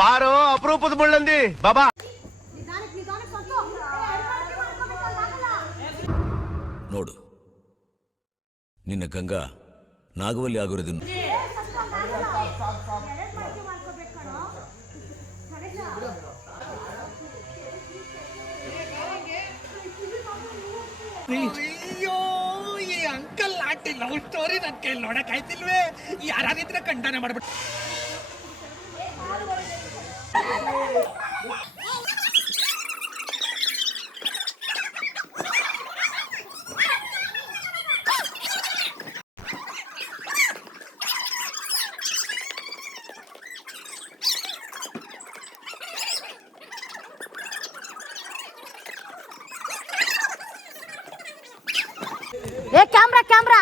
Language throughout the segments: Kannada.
ಬಾರೋ ಅಪರೂಪದ ಮುಳ್ಳಂದಿ ಬಾಬಾ. ನೋಡು, ನಿನ್ನ ಗಂಗಾ ನಾಗವಲ್ಲಿ ಆಗಿರೋದನ್ನು ಅಯ್ಯೋ, ಈ ಅಂಕಲ್ ಆಂಟಿ ಲವ್ ಸ್ಟೋರಿ ನನ್ ಕೈಲಿ ನೋಡಕ್ ಆಯ್ತಿಲ್ವೇ? ಯಾರಾದಿದ್ರೆ ಖಂಡನೆ ಮಾಡ್ಬಿಟ್ಟು. ಕ್ಯಾಮ್ರಾ ಕ್ಯಾಮ್ರಾ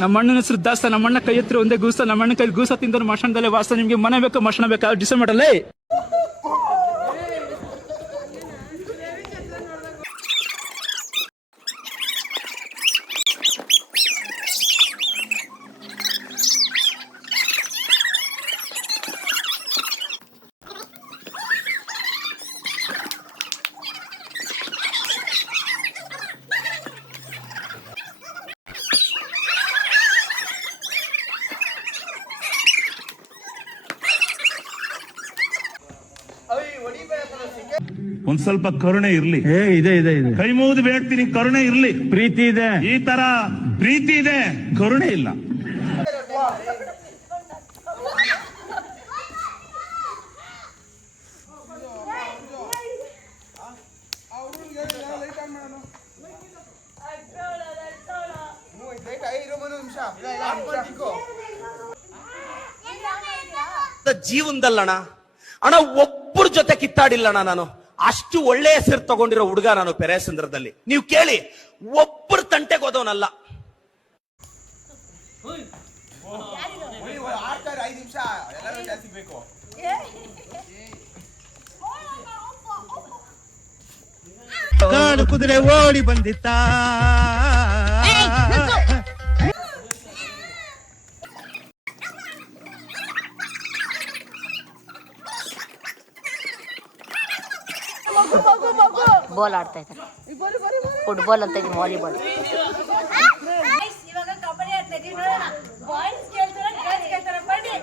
ನಮ್ಮಣ್ಣನ ಹೆಸರು ದಾಸ್ತ, ನಮ್ಮಣ್ಣ ಕೈ ಹತ್ರ ಒಂದೇ ಗೂಸ, ನಮ್ಮಣ್ಣ ಕೈ ಗೂಸ ತಿಂದ ಮಶಾಣದಲ್ಲೇ ವಾಸ. ನಿಮ್ಗೆ ಮನೆ ಬೇಕು ಮಶಾಣ ಬೇಕಾ ಡಿಸೈಡ್ ಮಾಡಲ್ಲೇ. ಒಂದ್ ಸ್ವಲ್ಪ ಕರುಣೆ ಇರ್ಲಿ. ಇದೆ ಇದೆ ಇದೆ. ಕೈ ಮುಗಿದು ಬೇಡ್ತೀನಿ, ಕರುಣೆ ಇರ್ಲಿ. ಪ್ರೀತಿ ಇದೆ, ಈ ತರ ಪ್ರೀತಿ ಇದೆ, ಕರುಣೆ ಇಲ್ಲ. ಜೀವನದಲ್ಲಣ್ಣ ಅಣ್ಣ ಒಬ್ಬರ ಜೊತೆ ಕಿತ್ತಾಡಿಲ್ಲಣ್ಣ ನಾನು. ಅಷ್ಟು ಒಳ್ಳೆ ಹೆಸರು ತಗೊಂಡಿರೋ ಹುಡುಗ ನಾನು ಪೆರೇಸಂದ್ರದಲ್ಲಿ. ನೀವು ಕೇಳಿ, ಒಬ್ಬರು ತಂಟೆಗೆ ಹೋದವನಲ್ಲ. ಕುದುರೆ ಓಡಿ ಬಂದಿತ್ತ ಬಾಲ್ ಆಡ್ತಾ ಇದ್ದಾರೆ. ಫುಟ್ಬಾಲ್ ಅಂತ ಇದೀನಿ, ವಾಲಿಬಾಲ್. ಇವಾಗ ಕಬಡ್ಡಿ ಆಡ್ತಾ ಇದೀವಿ ನೋಡೋಣ. ಬಾಯ್ಸ್ ಕೇಳ್ತಾರೆ, ಗರ್ಲ್ಸ್ ಕೇಳ್ತಾರೆ. ಬನ್ನಿ.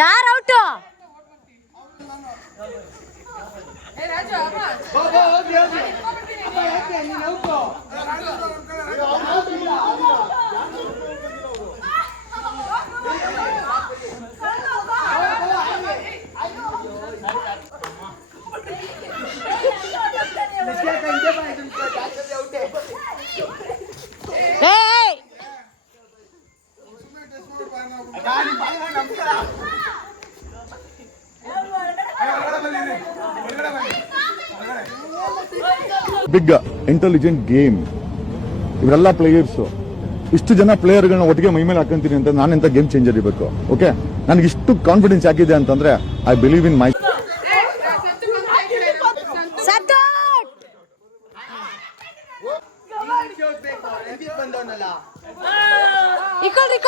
ಯಾರು ಔಟು? Big intelligent game. ಇವರೆಲ್ಲ ಪ್ಲೇಯರ್ಸ್, ಇಷ್ಟು ಜನ ಪ್ಲೇಯರ್ಗಳನ್ನ ಒಟ್ಟಿಗೆ ಮೈ ಮೇಲೆ ಹಾಕೊಂತೀನಿ ಅಂತ ನಾನೆಂತ ಗೇಮ್ ಚೇಂಜರ್ ಇರಬೇಕು. ಓಕೆ, ನನಗೆ ಇಷ್ಟು ಕಾನ್ಫಿಡೆನ್ಸ್ ಯಾಕಿದೆ ಅಂತಂದ್ರೆ ಐ ಬಿಲೀವ್ ಇನ್ ಮೈ. ಇಕೊಳ್ರಿ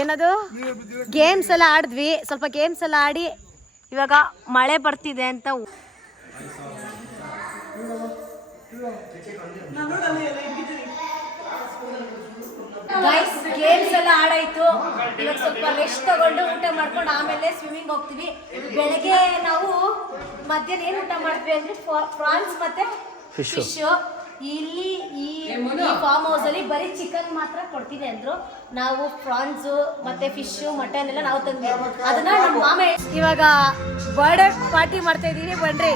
ಏನದು ಗೇಮ್ಸ್ ಎಲ್ಲ ಆಡಿದ್ವಿ. ಸ್ವಲ್ಪ ಗೇಮ್ಸ್ ಎಲ್ಲ ಆಡಿ ಇವಾಗ ಮಳೆ ಬರ್ತಿದೆ ಅಂತ ಗೇಮ್ಸ್ ಎಲ್ಲ ಆಡಾಯ್ತು. ಇವಾಗ ಸ್ವಲ್ಪ ರೆಸ್ಟ್ ತಗೊಂಡು ಊಟ ಮಾಡ್ಕೊಂಡು ಆಮೇಲೆ ಸ್ವಿಮ್ಮಿಂಗ್ ಹೋಗ್ತೀವಿ. ಬೆಳಗ್ಗೆ ನಾವು ಮಧ್ಯಾಹ್ನ ಏನು ಊಟ ಮಾಡ್ತೀವಿ ಅಂದ್ರೆ ಪ್ರಾನ್ಸ್ ಮತ್ತೆ ಫಿಶ್. ಇಲ್ಲಿ ಈ ಫಾರ್ಮ್ ಹೌಸ್ ಅಲ್ಲಿ ಬರೀ ಚಿಕನ್ ಮಾತ್ರ ಕೊಡ್ತೀನಿ ಅಂದ್ರು. ನಾವು ಪ್ರಾನ್ಸ್ ಮತ್ತೆ ಫಿಶ್ ಮಟನ್ ಎಲ್ಲ ನಾವು ತಂದ್ವಿ. ಅದನ್ನ ನಮ್ಮ ಮಾಮ ಇವಾಗ ಬರ್ಡೇ ಪಾರ್ಟಿ ಮಾಡ್ತಾ ಇದೀವಿ, ಬನ್ರಿ.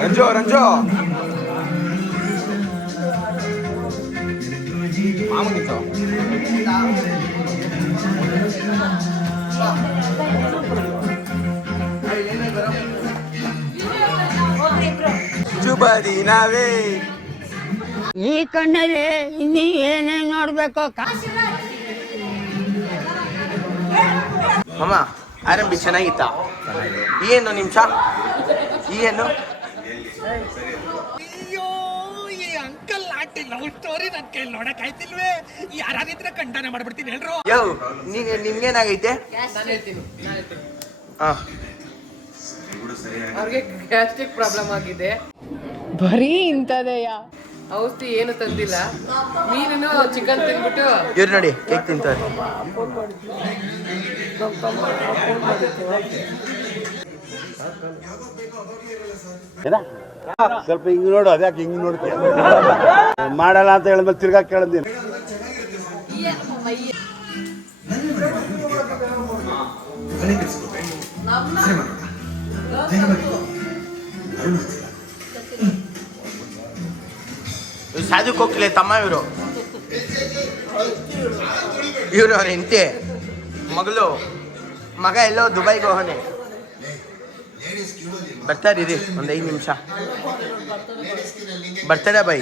ರಂಜೋ ರಂಜೋ ಮಾಮೂಲಿಸೋ ಶುಭ ದಿನವೇ. ಈ ಕಣ್ಣಲ್ಲಿ ಇನ್ನೀ ಏನೇನ್ ನೋಡ್ಬೇಕು ಮಾಮ ಆರಂಭಿ ಚೆನ್ನಾಗಿತ್ತ? ಏನು ನಿಮಿಷ ಏನು ಅಯ್ಯೋ ಈ ಅಂಕಲ್ ಆಂಟಿ ಲವ್ ಸ್ಟೋರಿ ನನ್ ಕೈಲಿ ನೋಡಕ್ ಆಯ್ತಿಲ್ವೇ? ಯಾರಾದಿದ್ರೆ ಖಂಡನ ಮಾಡ್ಬಿಡ್ತೀನಿ ಹೇಳ್ರು. ಯೋ ನಿಮ್ಗೇನಾಗೈತೆ? ಹಾ ಅವ್ರಿಗೆ ಗ್ಯಾಸ್ಟ್ರಿಕ್ ಪ್ರಾಬ್ಲಮ್ ಆಗಿದೆ. ಬರೀ ಇಂಥದೆಯಾ? ಔಷಧಿ ಏನು ತಂದಿಲ್ಲ. ಮೀನು ಚಿಕನ್ ತಿನ್ಬಿಟ್ಟು ಇವ್ರು ನೋಡಿ ಕೇಕ್ ತಿಂತಾರೆ. ಸ್ವಲ್ಪ ಹಿಂಗ್ ನೋಡು, ಅದ್ಯಾಕೆ ಹಿಂಗ್ ನೋಡ್ತೀಯ? ಮಾಡಲ್ಲ ಅಂತ ಹೇಳಿದ್ಮೇಲೆ ತಿರ್ಗಾ ಕೇಳಿದ್ದೀನಿ. ಸಾಧುಕ್ ಹೋಗ್ಲಿ ತಮ್ಮ ಇವರು ಅವ್ರ ಹೆಂಡತಿ ಮಗಳು ಮಗ ಎಲ್ಲೋ ದುಬೈಗೆ ಹೋಗೋನೆ. ಬರ್ತಾರಿರಿ ಒಂದು 5 ನಿಮಿಷ. Birthday by.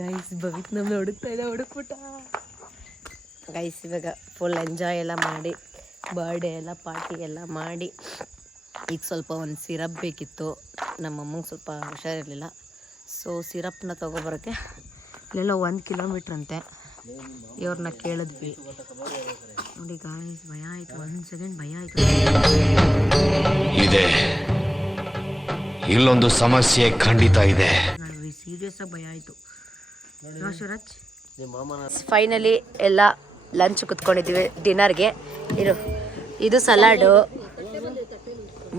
ಗೈಸ್ ಭವಿತ್ ನಮ್ನ ಹುಡುಕ್ಬಿಟ್ಟ. ಗೈಸ್ ಇವಾಗ ಫುಲ್ ಎಂಜಾಯ್ ಎಲ್ಲ ಮಾಡಿ ಬರ್ಡೇ ಎಲ್ಲ ಪಾರ್ಟಿ ಎಲ್ಲ ಮಾಡಿ ಈಗ ಸ್ವಲ್ಪ ಒಂದು ಸಿರಪ್ ಬೇಕಿತ್ತು. ನಮ್ಮ ಅಮ್ಮಂಗೆ ಸ್ವಲ್ಪ ಹುಷಾರಿರಲಿಲ್ಲ, ಸೊ ಸಿರಪ್ನ ತೊಗೊಬರೋಕ್ಕೆ ಇಲ್ಲೆಲ್ಲ 1 ಕಿಲೋಮೀಟ್ರ್ ಅಂತೆ. ಇವ್ರನ್ನ ಕೇಳಿದ್ವಿ. ನೋಡಿ ಗಾಯ್ಸ್ ಭಯ ಆಯಿತು, 1 ಸೆಕೆಂಡ್ ಭಯ ಆಯಿತು. ಇದೆ ಇಲ್ಲೊಂದು ಸಮಸ್ಯೆ ಖಂಡಿತ ಇದೆ. ನನಗೆ ಸೀರಿಯಸ್ ಆಗಿ ಭಯ ಆಯಿತು. ಫೈನಲಿ ಎಲ್ಲ ಲಂಚ್ ಕುತ್ಕೊಂಡಿದ್ದೀವಿ ಡಿನ್ನರ್ಗೆ. ಇದು ಸಲಾಡು,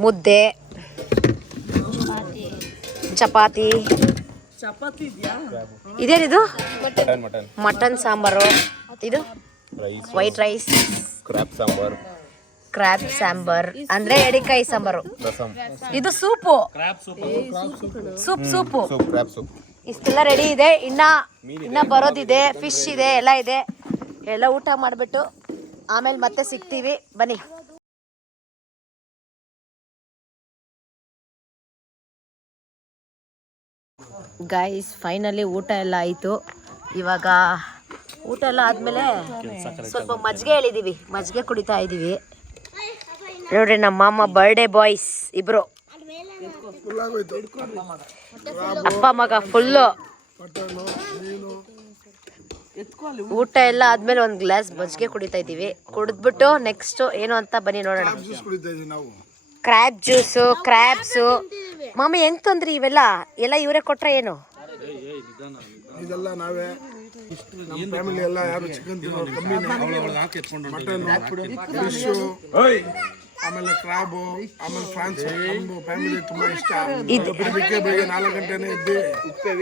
ಮುದ್ದೆ, ಚಪಾತಿ. ಇದೇನಿದು? ಮಟನ್ ಸಾಂಬಾರು. ಇದು ವೈಟ್ ರೈಸ್, ಕ್ರ್ಯಾಬ್ ಸಾಂಬಾರ್ ಅಂದ್ರೆ ಎಡಿಕಾಯಿ ಸಾಂಬಾರು. ಇದು ಸೂಪು, ಸೂಪು. ಇಷ್ಟೆಲ್ಲ ರೆಡಿ ಇದೆ. ಇನ್ನ ಬರೋದಿದೆ. ಫಿಶ್ ಇದೆ, ಎಲ್ಲ ಇದೆ. ಎಲ್ಲ ಊಟ ಮಾಡಿಬಿಟ್ಟು ಆಮೇಲೆ ಮತ್ತೆ ಸಿಗ್ತೀವಿ, ಬನ್ನಿ. ಗೈಸ್ ಫೈನಲಿ ಊಟ ಎಲ್ಲ ಆಯಿತು. ಇವಾಗ ಊಟ ಎಲ್ಲ ಆದಮೇಲೆ ಸ್ವಲ್ಪ ಮಜ್ಜಿಗೆ ಹೇಳಿದ್ದೀವಿ, ಮಜ್ಜಿಗೆ ಕುಡಿತಾ ಇದ್ದೀವಿ. ನೋಡ್ರಿ ನಮ್ಮ ಮಾಮ ಬರ್ಡೇ ಬಾಯ್ಸ್ ಇಬ್ರು, ಅಪ್ಪ ಮಗ ಫುಲ್ಲು. ಊಟ ಎಲ್ಲ ಆದ್ಮೇಲೆ ಒಂದು ಗ್ಲಾಸ್ ಮಜ್ಜಿಗೆ ಕುಡಿತಾ ಇದ್ದೀವಿ. ಕುಡಿದ್ಬಿಟ್ಟು ನೆಕ್ಸ್ಟ್ ಏನು ಅಂತ ಬನ್ನಿ ನೋಡೋಣ. Crab juice, crabs. ಮಾಮ ಹೆಂಗ್ ತಂದ್ರಿ ಇವೆಲ್ಲ? ಎಲ್ಲ ಇವರೇ ಕೊಟ್ರೆ ಏನು? ಇದೆಲ್ಲ ನಾವೇ. ನಮ್ಮ ಫ್ಯಾಮಿಲಿ ಎಲ್ಲ ಯಾರು ಚಿಕನ್ ತಿನ್ನೋರು ಕಮ್ಮಿ. ಮಟನ್, ಫಿಶು, ಆಮೇಲೆ ಕ್ರಾಬು, ಆಮೇಲೆ ಫ್ರಾನ್ಸ್. ನಮ್ಮ ಫ್ಯಾಮಿಲಿ ತುಂಬಾ ಇಷ್ಟ. ಅದಕ್ಕೆ ಬೆಳಿಗ್ಗೆ 4 ಗಂಟೆನೇ ಎದ್ದು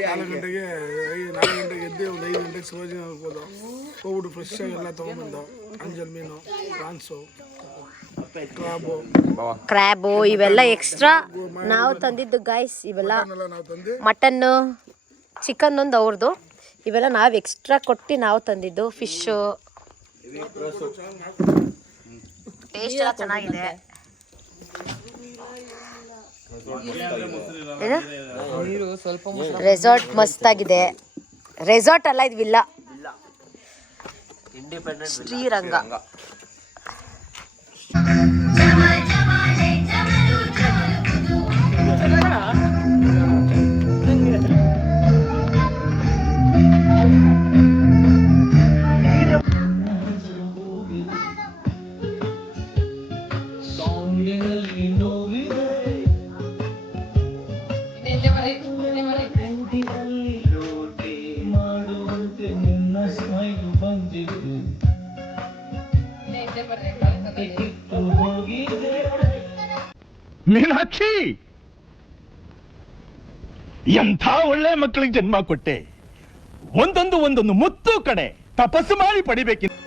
4 ಗಂಟೆಗೆ ಎದ್ದು ಒಂದು 5 ಗಂಟೆಗೆ ಸೋಜಿನ ಹೋಗ್ಬೋದು. ಹೋಗ್ಬಿಟ್ಟು ಫ್ರೆಶ್ ಆಗಿ ಎಲ್ಲ ತೊಗೊಂಡ್ಬಂದು ಅಂಜಲ್ ಮೀನು, ಫ್ರಾನ್ಸು, ಕ್ರ್ಯಾಬು ಇವೆಲ್ಲ ಎಕ್ಸ್ಟ್ರಾ ನಾವು ತಂದಿದ್ದು ಗೈಸ್. ಇವೆಲ್ಲ ಮಟನ್ನು, ಚಿಕನ್ ಒಂದು ಅವ್ರದ್ದು. ಇವೆಲ್ಲ ನಾವು ಎಕ್ಸ್ಟ್ರಾ ಕೊಟ್ಟು ನಾವು ತಂದಿದ್ದು. ಫಿಶು ಟೇಸ್ಟ್ ಎಲ್ಲ ಚೆನ್ನಾಗಿದೆ. ರೆಸಾರ್ಟ್ ಮಸ್ತಾಗಿದೆ. ರೆಸಾರ್ಟ್ ಅಲ್ಲ, ಇದು ವಿಲ್ಲಾ, ಶ್ರೀರಂಗ. ಮೀನಾಕ್ಷಿ, ಎಂಥ ಒಳ್ಳೆ ಮಕ್ಕಳಿಗೆ ಜನ್ಮ ಕೊಟ್ಟೆ. ಒಂದೊಂದು ಮುತ್ತು ಕಡೆ ತಪಸ್ಸು ಮಾಡಿ ಪಡಿಬೇಕಿತ್ತು.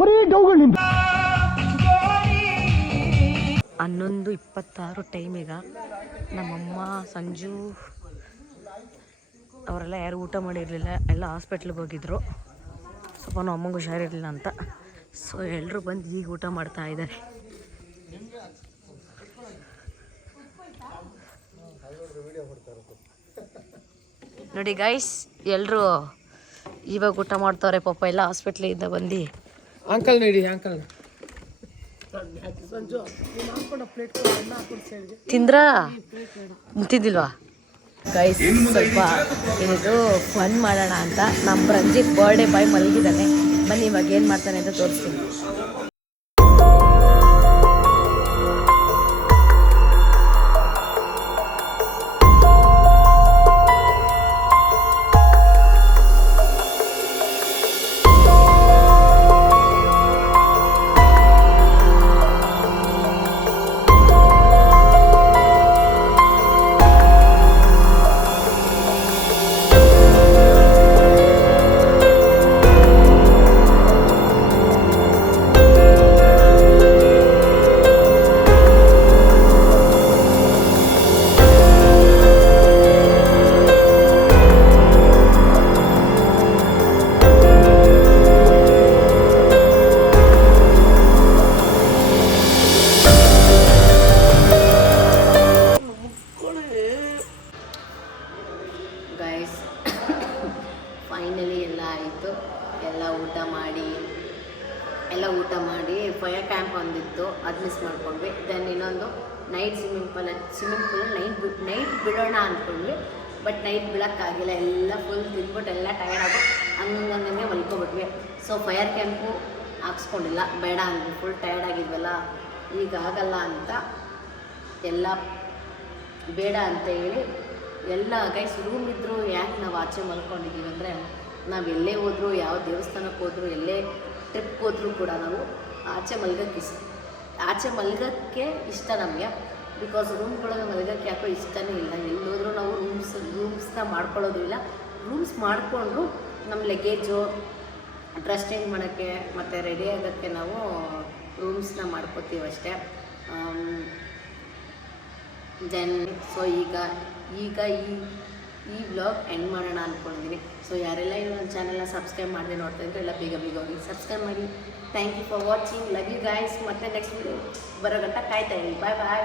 ಬರೀ ಡೌಗಳು ನಿಂತ. 11:26 ಟೈಮ್ ಈಗ. ನಮ್ಮಮ್ಮ ಸಂಜು ಅವರೆಲ್ಲ ಯಾರು ಊಟ ಮಾಡಿರಲಿಲ್ಲ, ಎಲ್ಲ ಹಾಸ್ಪಿಟ್ಲಿಗೆ ಹೋಗಿದ್ರು. ಸ್ವಲ್ಪ ನಮ್ಮ ಅಮ್ಮಂಗೆ ಹುಷಾರಿರಲಿಲ್ಲ ಅಂತ. ಸೊ ಎಲ್ಲರೂ ಬಂದು ಈಗ ಊಟ ಮಾಡ್ತಾ ಇದ್ದಾರೆ. ನೋಡಿ ಗೈಸ್, ಎಲ್ಲರೂ ಇವಾಗ ಊಟ ಮಾಡ್ತಾವ್ರೆ. ಪಾಪ ಎಲ್ಲ ಹಾಸ್ಪಿಟ್ಲಿಂದ ಬಂದು. ಅಂಕಲ್ ನೋಡಿ, ಅಂಕಲ್ ತಿಂದ್ರಾ? ತಿಂದಿಲ್ವಾ ಗೈಸ್? ಸ್ವಲ್ಪ ಏನಿದು ಫನ್ ಮಾಡೋಣ ಅಂತ ನಮ್ಮ ರಂಜಿತ್ ಬರ್ಡೇ ಬಾಯ್ ಮಲಗಿದ್ದಾನೆ. ಬನ್ನಿ ಇವಾಗ ಏನು ಮಾಡ್ತಾನೆ ಅಂತ ತೋರಿಸ್ತೀನಿ. ಗೈಸ್ ಫೈನಲಿ ಎಲ್ಲ ಆಯಿತು. ಎಲ್ಲ ಊಟ ಮಾಡಿ ಫೈರ್ ಕ್ಯಾಂಪ್ ಒಂದಿತ್ತು, ಅದು ಮಿಸ್ ಮಾಡ್ಕೊಂಡ್ವಿ. ದೆನ್ ಇನ್ನೊಂದು ನೈಟ್ ಸ್ವಿಮ್ಮಿಂಗ್ ಪೂಲ್ ನೈಟ್ ಬಿಡೋಣ ಅಂದ್ಕೊಂಡ್ವಿ. But night ಬಿಡೋಕ್ಕಾಗಿಲ್ಲ. ಎಲ್ಲ ಫುಲ್ ತಿಂದ್ಬಿಟ್ಟು ಎಲ್ಲ ಟಯರ್ಡ್ ಆಗೋ ಹಂಗಂಗೆ ಮಲ್ಕೊಬಿಟ್ವಿ. ಸೊ ಫೈರ್ ಕ್ಯಾಂಪು ಹಾಕ್ಸ್ಕೊಂಡಿಲ್ಲ, ಬೇಡ ಅಂದ್ವಿ. ಫುಲ್ ಟಯರ್ಡ್ ಆಗಿದ್ವಲ್ಲ, ಈಗ ಆಗಲ್ಲ ಅಂತ ಎಲ್ಲ ಬೇಡ ಅಂತ ಹೇಳಿ ಎಲ್ಲ ಗೈಸ್ ರೂಮ್ ಇದ್ದರೂ ಯಾಕೆ ನಾವು ಆಚೆ ಮಲ್ಕೊಂಡಿದ್ದೀವಿ ಅಂದರೆ, ನಾವು ಎಲ್ಲೇ ಹೋದರೂ, ಯಾವ ದೇವಸ್ಥಾನಕ್ಕೆ ಹೋದರೂ, ಎಲ್ಲೇ ಟ್ರಿಪ್ಗೆ ಹೋದರೂ ಕೂಡ ನಾವು ಆಚೆ ಮಲ್ಗೋಕ್ಕೆ ಇಷ್ಟ ನಮಗೆ. ಬಿಕಾಸ್ ರೂಮ್ಗಳೊಳಗೆ ಮಲ್ಗೋಕ್ಕೆ ಯಾಕೋ ಇಷ್ಟನೇ ಇಲ್ಲ. ಎಲ್ಲೋದ್ರೂ ನಾವು ರೂಮ್ಸ್ನ ಮಾಡ್ಕೊಳ್ಳೋದು ಇಲ್ಲ. ರೂಮ್ಸ್ ಮಾಡಿಕೊಂಡ್ರು ನಮ್ಮ ಲಗೇಜು, ಡ್ರೆಸ್ ಚೇಂಜ್ ಮಾಡೋಕ್ಕೆ ಮತ್ತು ರೆಡಿ ಆಗೋಕ್ಕೆ ನಾವು ರೂಮ್ಸ್ನ ಮಾಡ್ಕೋತೀವಿ ಅಷ್ಟೇ. ದೆನ್ ಸೊ ಈಗ ಈ ವ್ಲಾಗ್ ಎಂಡ್ ಮಾಡೋಣ ಅಂದ್ಕೊಂಡಿದ್ದೀನಿ. ಸೊ ಯಾರೆಲ್ಲ ಇನ್ನೂ ನನ್ನ ಚಾನಲ್ನ ಸಬ್ಸ್ಕ್ರೈಬ್ ಮಾಡದೆ ನೋಡ್ತಾ ಇದ್ರೆ ಎಲ್ಲ ಬೇಗ ಹೋಗಿ ಸಬ್ಸ್ಕ್ರೈಬ್ ಮಾಡಿ. Thank you for watching. Love you guys. ಮತ್ತೆ ನೆಕ್ಸ್ಟ್ ವಿಡಿಯೋ ಬರೋ ಗಂಟ ಕಾಯ್ತಾ ಇರಿ. ಬಾಯ್ ಬಾಯ್.